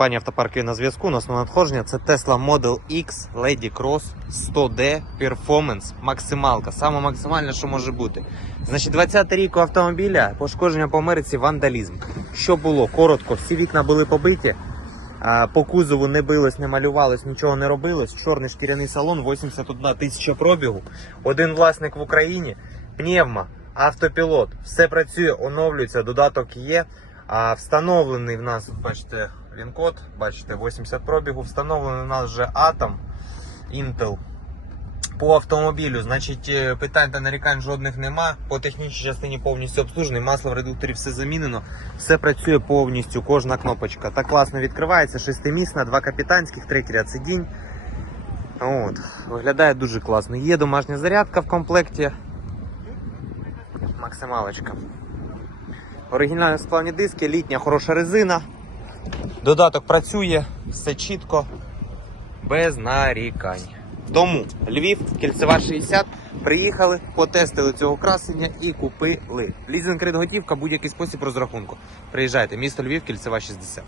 Пані автопарки на зв'язку. Нас надходження це Tesla Model X Lady Cross 100D Performance максималка. Саме максимальне, що може бути. Значить, 20 рік у автомобіля, пошкодження по Америці, вандалізм. Що було? Коротко, всі вікна були побиті. По кузову не билось, не малювалось, нічого не робилось. Чорний шкіряний салон, 81 тисяча пробігу. Один власник в Україні, пневма, автопілот. Все працює, оновлюється, додаток є. А встановлений в нас, бачите, він-код, бачите, 80 пробігу. Встановлений у нас вже Atom Intel. По автомобілю, значить, е, питань та нарікань жодних нема. По технічній частині повністю обслужений, масло в редукторі все замінено. Все працює повністю, кожна кнопочка. Так класно відкривається, шестимісна, два капітанських, три ряд сидінь. От. Виглядає дуже класно. Є домашня зарядка в комплекті. Максималочка. Оригінальні сплавні диски, літня хороша резина. Додаток працює, все чітко, без нарікань. Тому Львів, кільцева 60, приїхали, потестили цього красення і купили. Лізинг кредит готівка, будь-який спосіб розрахунку. Приїжджайте, місто Львів, кільцева 60.